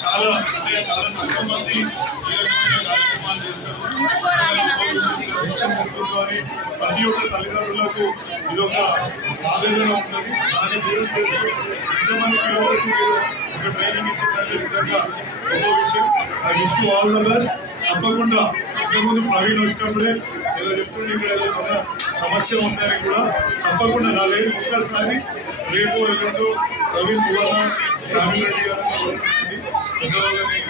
చాలా అంటే చాలా తక్కువ మంది ఈ రకమైన కార్యక్రమాలు చేస్తారు ప్రతి ఒక్క తల్లిదండ్రులకు ఇది ఒక ఆవేదన ఉంటుంది దాన్ని దూరం చేస్తూ ఎంతమంది పిల్లలకు మీరు ఒక ట్రైనింగ్ ఇచ్చిందంటే నిజంగా గొప్ప విషయం. I wish you all the best తప్పకుండా ఇంతకుముందు ప్రవీణ్ వచ్చినప్పుడే ఏదో చెప్తుండే ఇక్కడ ఏదో చిన్న సమస్య ఉందని కూడా తప్పకుండా నా లేదు ఒక్కసారి రేపు ఎల్లుండు ప్రవీణ్ కుమార్ ఫ్యామిలీ రెడ్డి గారు పెద్దవాళ్ళని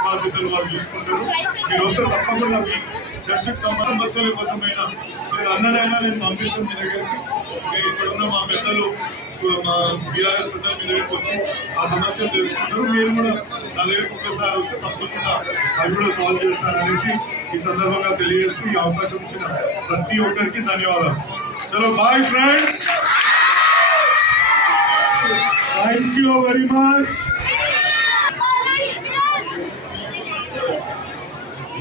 బాధ్యతలు వాళ్ళు చూసుకుంటారు మీరు వస్తే తప్పకుండా మీకు చర్చకు సంబంధం సమస్యల కోసమైనా మీరు అన్నడైనా నేను పంపిస్తాను మీ దగ్గరికి. ఇక్కడ ఉన్న మా పెద్దలు మా బీఆర్ఎస్ పెద్దలు మీ దగ్గరికి వచ్చి ఆ సమస్యలు తెలుసుకుంటారు. మీరు కూడా నా దగ్గరికి ఒక్కసారి వస్తే తప్పకుండా అవి కూడా సాల్వ్ చేస్తారనేసి ఈ సందర్భంగా తెలియజేస్తూ ఈ అవకాశం ఇచ్చిన ప్రతి ఒక్కరికి ధన్యవాదాలు. చలో bye friends thank you very much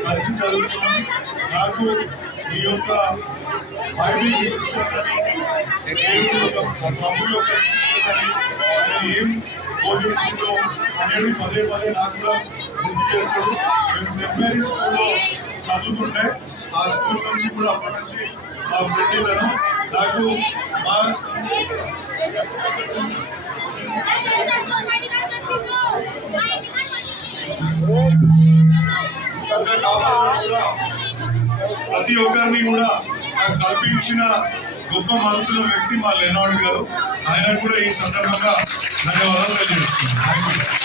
level గురించి నాకు చిన్నప్పటి నుంచి నా ఫ్రెండ్ కలిసి చదువుకున్నాను నాకు ఈ యొక్క బైబిల్ విశిష్టతని దేవుడి యొక్క ప్రభు యొక్క విశిష్టతని అది ఏం బోధించిందో అనేది పదే పదే నాకు కూడా గుర్తు చేస్తాడు మేము సెంట్ మేరీ స్కూల్లో చదువుతుంటే ఆ స్కూల్ నుంచి కూడా అప్పటి నుంచి మా ఫ్రెండ్లను నాకు మా ప్రతి ఒక్కరిని కూడా నాకు కల్పించిన గొప్ప మనసులో వ్యక్తి మా లేనాడు గారు. ఆయన కూడా ఈ సందర్భంగా ధన్యవాదాలు తెలియజేస్తున్నాను.